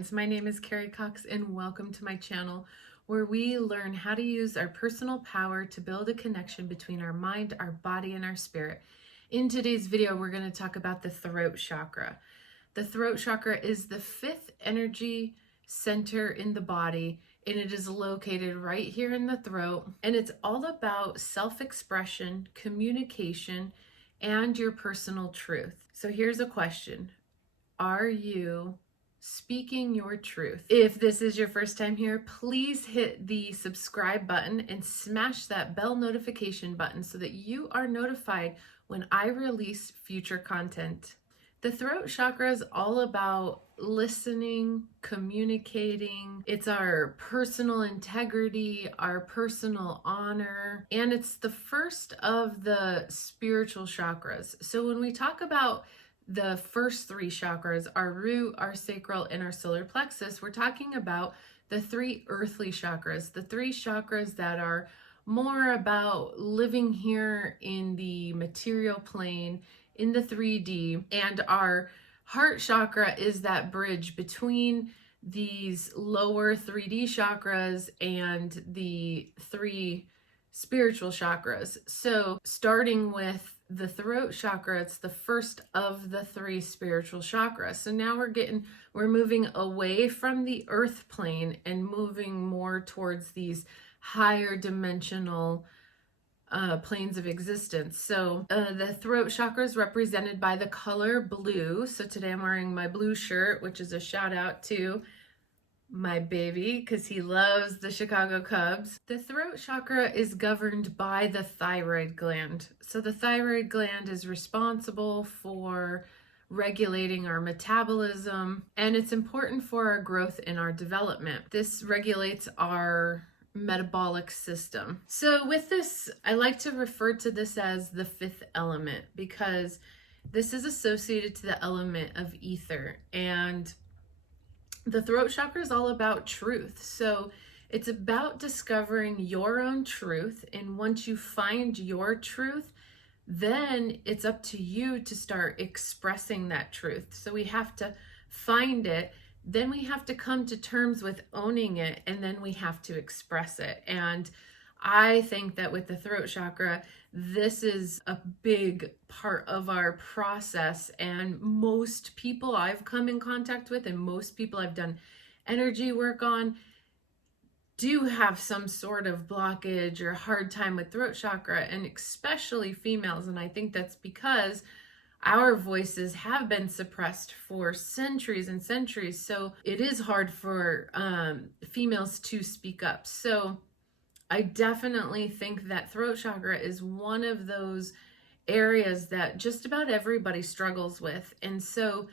friends, my name is Carrie Cox and welcome to my channel where we learn how to use our personal power to build a connection between our mind, our body, and our spirit. In today's video, we're going to talk about the throat chakra. The throat chakra is the fifth energy center in the body, and it is located right here in the throat. And it's all about self-expression, communication, and your personal truth. So here's a question. Are you speaking your truth? If this is your first time here, please hit the subscribe button and smash that bell notification button so that you are notified when I release future content. The throat chakra is all about listening, communicating. It's our personal integrity, our personal honor, and it's the first of the spiritual chakras. So when we talk about the first three chakras, our root, our sacral, and our solar plexus, we're talking about the three earthly chakras, the three chakras that are more about living here in the material plane, in the 3D, and our heart chakra is that bridge between these lower 3D chakras and the three spiritual chakras. So starting with the throat chakra, it's the first of the three spiritual chakras. So now we're moving away from the earth plane and moving more towards these higher dimensional planes of existence. So the throat chakra is represented by the color blue. So today I'm wearing my blue shirt, which is a shout out to my baby because he loves the Chicago Cubs. The throat chakra is governed by the thyroid gland. So the thyroid gland is responsible for regulating our metabolism, and it's important for our growth and our development. This regulates our metabolic system. So with this, I like to refer to this as the fifth element because this is associated to the element of ether, and the throat chakra is all about truth. So it's about discovering your own truth. And once you find your truth, then it's up to you to start expressing that truth. So we have to find it. Then we have to come to terms with owning it. And then we have to express it. And I think that with the throat chakra, this is a big part of our process, and most people I've come in contact with and most people I've done energy work on do have some sort of blockage or hard time with throat chakra, and especially females. And I think that's because our voices have been suppressed for centuries and centuries. So it is hard for females to speak up. So I definitely think that throat chakra is one of those areas that just about everybody struggles with. And so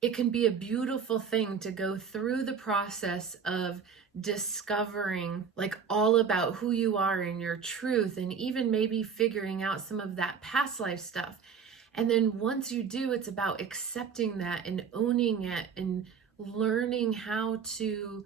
it can be a beautiful thing to go through the process of discovering like all about who you are and your truth, and even maybe figuring out some of that past life stuff. And then once you do, it's about accepting that and owning it and learning how to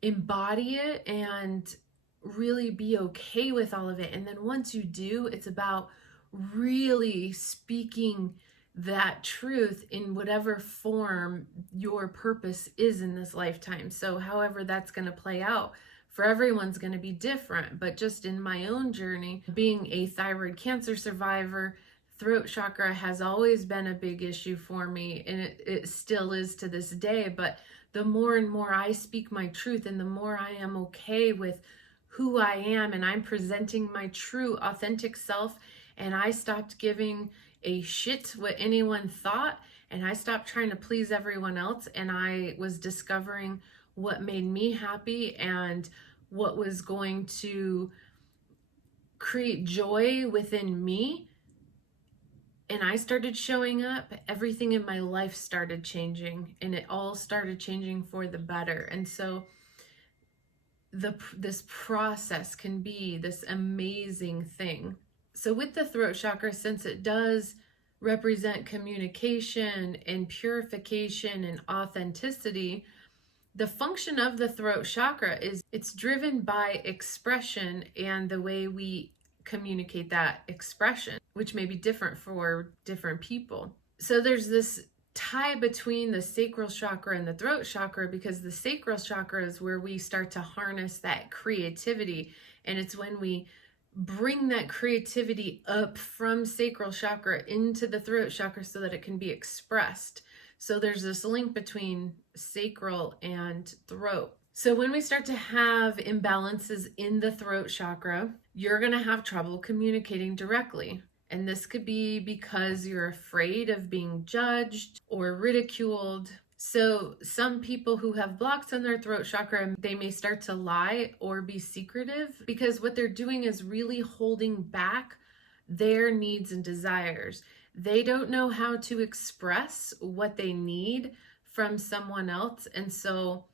embody it and really be okay with all of it. And then once you do, it's about really speaking that truth in whatever form your purpose is in this lifetime. So however that's going to play out for everyone's going to be different. But just in my own journey, being a thyroid cancer survivor, throat chakra has always been a big issue for me, and it still is to this day. But the more and more I speak my truth, and the more I am okay with who I am, and I'm presenting my true authentic self, and I stopped giving a shit what anyone thought, and I stopped trying to please everyone else, and I was discovering what made me happy and what was going to create joy within me, and I started showing up, everything in my life started changing, and it all started changing for the better. And so this process can be this amazing thing. So with the throat chakra, since it does represent communication and purification and authenticity, the function of the throat chakra is it's driven by expression and the way we communicate that expression, which may be different for different people. So there's this tie between the sacral chakra and the throat chakra, because the sacral chakra is where we start to harness that creativity. And it's when we bring that creativity up from sacral chakra into the throat chakra so that it can be expressed. So there's this link between sacral and throat. So when we start to have imbalances in the throat chakra, you're going to have trouble communicating directly. And this could be because you're afraid of being judged or ridiculed. So some people who have blocks in their throat chakra, they may start to lie or be secretive, because what they're doing is really holding back their needs and desires. They don't know how to express what they need from someone else. And so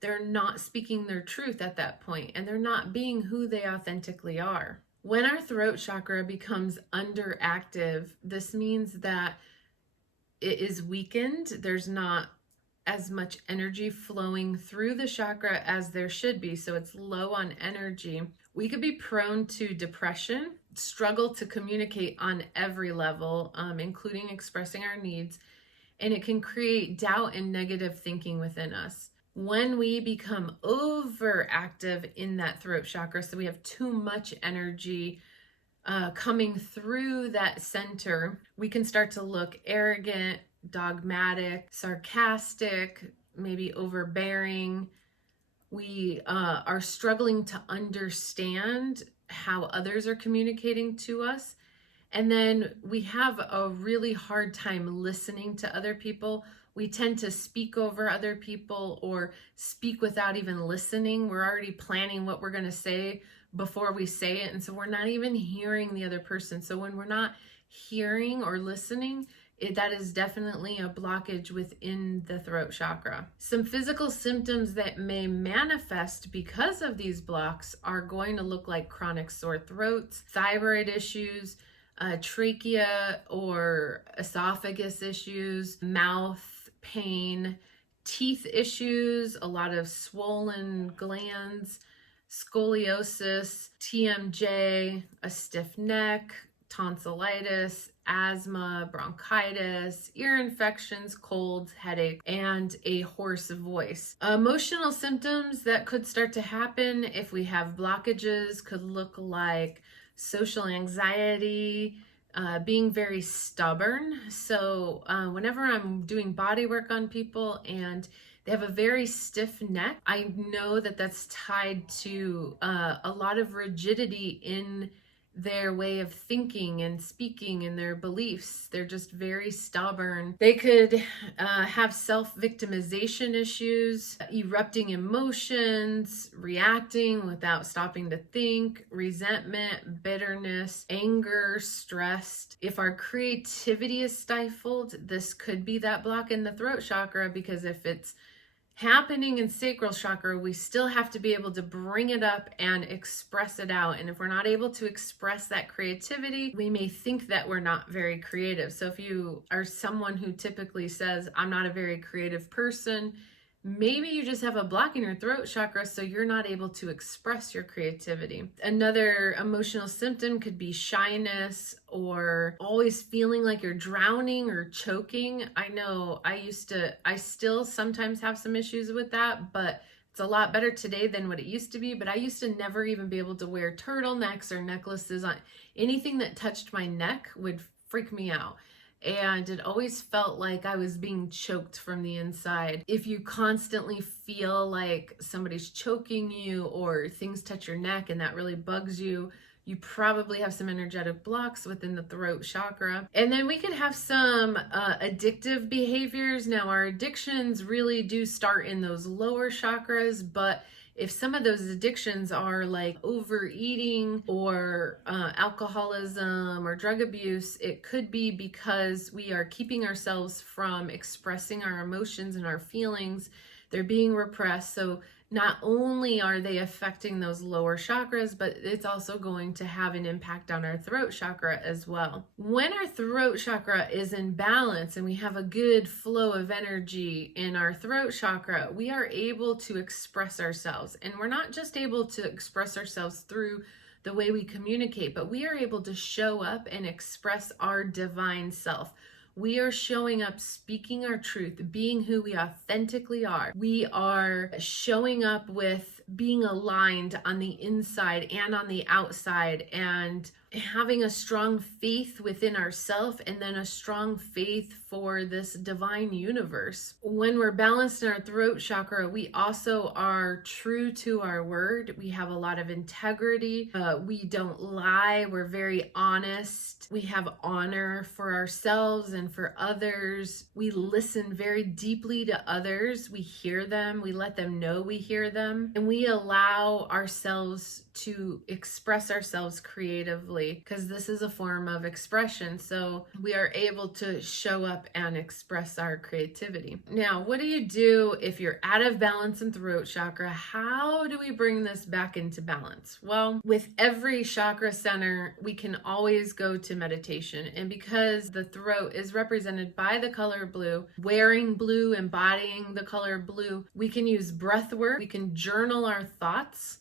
they're not speaking their truth at that point, and they're not being who they authentically are. When our throat chakra becomes underactive, this means that it is weakened. There's not as much energy flowing through the chakra as there should be, so it's low on energy. We could be prone to depression, struggle to communicate on every level, including expressing our needs, and it can create doubt and negative thinking within us. When we become overactive in that throat chakra, so we have too much energy coming through that center, we can start to look arrogant, dogmatic, sarcastic, maybe overbearing. We are struggling to understand how others are communicating to us. And then we have a really hard time listening to other people. We tend to speak over other people or speak without even listening. We're already planning what we're going to say before we say it. And so we're not even hearing the other person. So when we're not hearing or listening, that is definitely a blockage within the throat chakra. Some physical symptoms that may manifest because of these blocks are going to look like chronic sore throats, thyroid issues, trachea or esophagus issues, mouth pain, teeth issues, a lot of swollen glands, scoliosis, TMJ, a stiff neck, tonsillitis, asthma, bronchitis, ear infections, colds, headache, and a hoarse voice. Emotional symptoms that could start to happen if we have blockages could look like social anxiety, being very stubborn. So whenever I'm doing body work on people and they have a very stiff neck, I know that that's tied to a lot of rigidity in their way of thinking and speaking and their beliefs. They're just very stubborn. They could have self-victimization issues, erupting emotions, reacting without stopping to think, resentment, bitterness, anger, stress. If our creativity is stifled, this could be that block in the throat chakra, because if it's happening in sacral chakra, we still have to be able to bring it up and express it out. And if we're not able to express that creativity, we may think that we're not very creative. So if you are someone who typically says, I'm not a very creative person, maybe you just have a block in your throat chakra, so you're not able to express your creativity. Another emotional symptom could be shyness or always feeling like you're drowning or choking. I know I still sometimes have some issues with that, but it's a lot better today than what it used to be. But I used to never even be able to wear turtlenecks or necklaces on. Anything that touched my neck would freak me out. And it always felt like I was being choked from the inside. If you constantly feel like somebody's choking you or things touch your neck and that really bugs you, you probably have some energetic blocks within the throat chakra. And then we could have some addictive behaviors. Now, our addictions really do start in those lower chakras, but if some of those addictions are like overeating or alcoholism or drug abuse, it could be because we are keeping ourselves from expressing our emotions and our feelings. They're being repressed. So not only are they affecting those lower chakras, but it's also going to have an impact on our throat chakra as well. When our throat chakra is in balance and we have a good flow of energy in our throat chakra, we are able to express ourselves. And we're not just able to express ourselves through the way we communicate, but we are able to show up and express our divine self. We are showing up, speaking our truth, being who we authentically are. We are showing up with being aligned on the inside and on the outside, and having a strong faith within ourselves, and then a strong faith for this divine universe. When we're balanced in our throat chakra, we also are true to our word. We have a lot of integrity. We don't lie. We're very honest. We have honor for ourselves and for others. We listen very deeply to others. We hear them. We let them know we hear them. And we allow ourselves to express ourselves creatively, because this is a form of expression. So we are able to show up and express our creativity. Now, what do you do if you're out of balance in throat chakra? How do we bring this back into balance? Well, with every chakra center, we can always go to meditation. And because the throat is represented by the color blue, wearing blue, embodying the color blue, we can use breath work. We can journal our thoughts.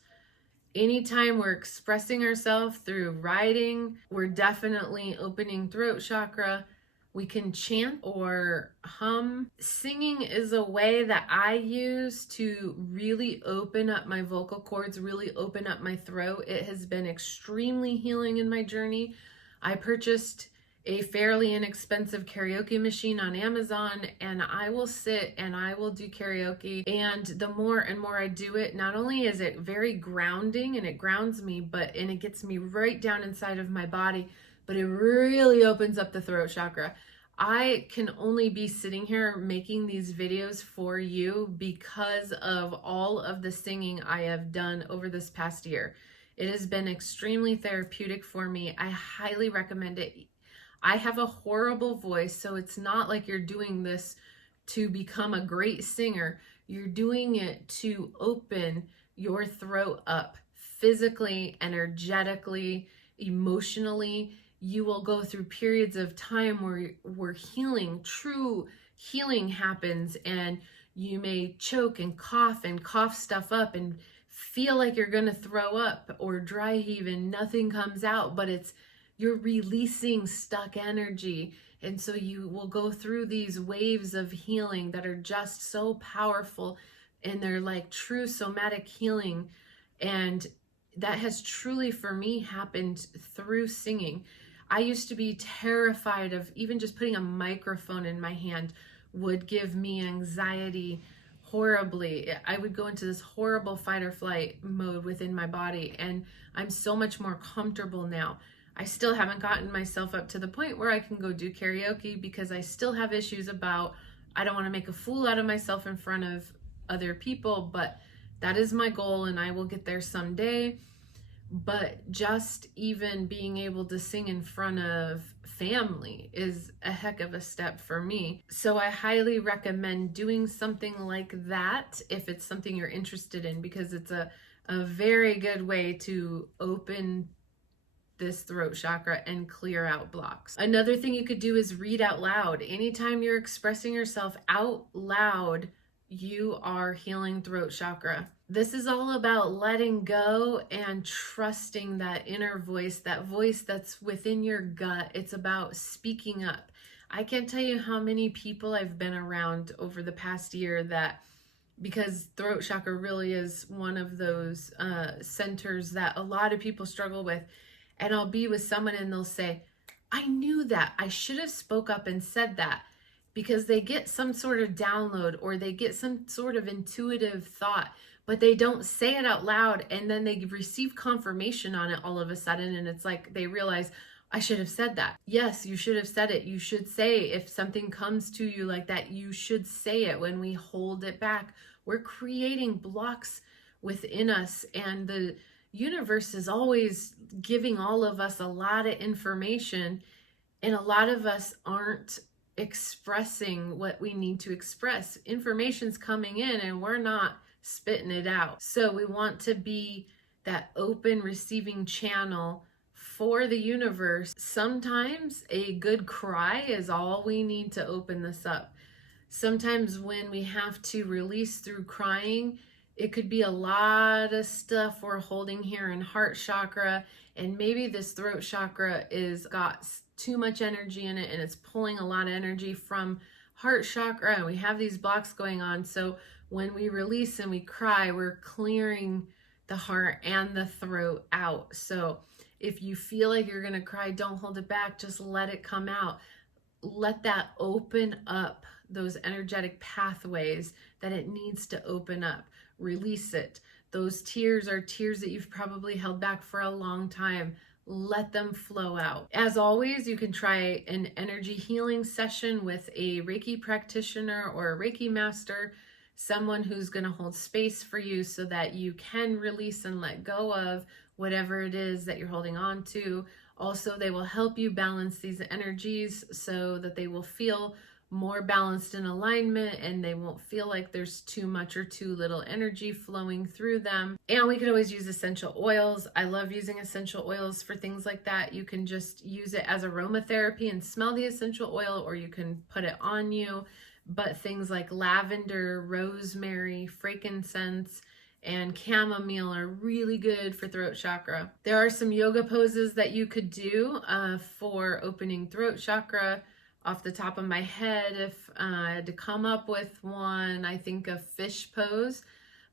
Anytime we're expressing ourselves through writing, we're definitely opening throat chakra. We can chant or hum. Singing is a way that I use to really open up my vocal cords, really open up my throat. It has been extremely healing in my journey. I purchased a fairly inexpensive karaoke machine on Amazon, and I will sit and I will do karaoke. And the more and more I do it, not only is it very grounding and it grounds me, and it gets me right down inside of my body, but it really opens up the throat chakra. I can only be sitting here making these videos for you because of all of the singing I have done over this past year. It has been extremely therapeutic for me. I highly recommend it. I have a horrible voice, so it's not like you're doing this to become a great singer. You're doing it to open your throat up physically, energetically, emotionally. You will go through periods of time where healing, true healing happens, and you may choke and cough stuff up and feel like you're going to throw up or dry heave and nothing comes out, but you're releasing stuck energy. And so you will go through these waves of healing that are just so powerful, and they're like true somatic healing. And that has truly, for me, happened through singing. I used to be terrified of even just putting a microphone in my hand would give me anxiety horribly. I would go into this horrible fight or flight mode within my body, and I'm so much more comfortable now. I still haven't gotten myself up to the point where I can go do karaoke, because I still have issues about, I don't want to make a fool out of myself in front of other people, but that is my goal and I will get there someday. But just even being able to sing in front of family is a heck of a step for me. So I highly recommend doing something like that if it's something you're interested in, because it's a very good way to open this throat chakra and clear out blocks. Another thing you could do is read out loud. Anytime you're expressing yourself out loud, you are healing throat chakra. This is all about letting go and trusting that inner voice, that voice that's within your gut. It's about speaking up. I can't tell you how many people I've been around over the past year that, because throat chakra really is one of those centers that a lot of people struggle with. And I'll be with someone and they'll say, I knew that. I should have spoke up and said that, because they get some sort of download or they get some sort of intuitive thought, but they don't say it out loud. And then they receive confirmation on it all of a sudden. And it's like they realize, I should have said that. Yes, you should have said it. You should say, if something comes to you like that, you should say it. When we hold it back, we're creating blocks within us. And the universe is always giving all of us a lot of information, and a lot of us aren't expressing what we need to express. Information's coming in and we're not spitting it out. So we want to be that open receiving channel for the universe. Sometimes a good cry is all we need to open this up. Sometimes when we have to release through crying, it could be a lot of stuff we're holding here in heart chakra, and maybe this throat chakra is got too much energy in it and it's pulling a lot of energy from heart chakra, and we have these blocks going on. So when we release and we cry, we're clearing the heart and the throat out. So if you feel like you're going to cry, don't hold it back. Just let it come out. Let that open up those energetic pathways that it needs to open up. Release it. Those tears are tears that you've probably held back for a long time. Let them flow out. As always, you can try an energy healing session with a Reiki practitioner or a Reiki master, someone who's going to hold space for you so that you can release and let go of whatever it is that you're holding on to. Also, they will help you balance these energies so that they will feel more balanced in alignment and they won't feel like there's too much or too little energy flowing through them. And we could always use essential oils. I love using essential oils for things like that. You can just use it as aromatherapy and smell the essential oil, or you can put it on you. But things like lavender, rosemary, frankincense, and chamomile are really good for throat chakra. There are some yoga poses that you could do for opening throat chakra. Off the top of my head, if I had to come up with one, I think of fish pose,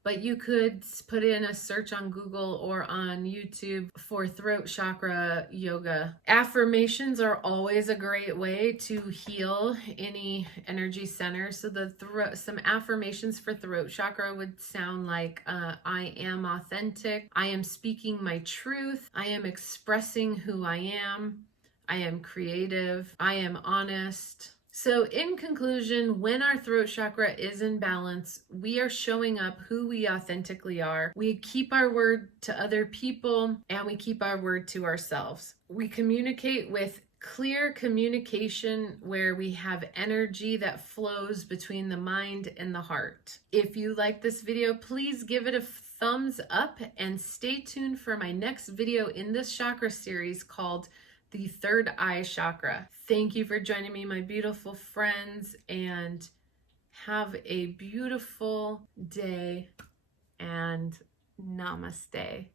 but you could put in a search on Google or on YouTube for throat chakra yoga. Affirmations are always a great way to heal any energy center. So some affirmations for throat chakra would sound like, I am authentic, I am speaking my truth, I am expressing who I am creative, I am honest. So in conclusion, when our throat chakra is in balance, we are showing up who we authentically are. We keep our word to other people and we keep our word to ourselves. We communicate with clear communication where we have energy that flows between the mind and the heart. If you like this video, please give it a thumbs up and stay tuned for my next video in this chakra series called the third eye chakra. Thank you for joining me, my beautiful friends, and have a beautiful day and namaste.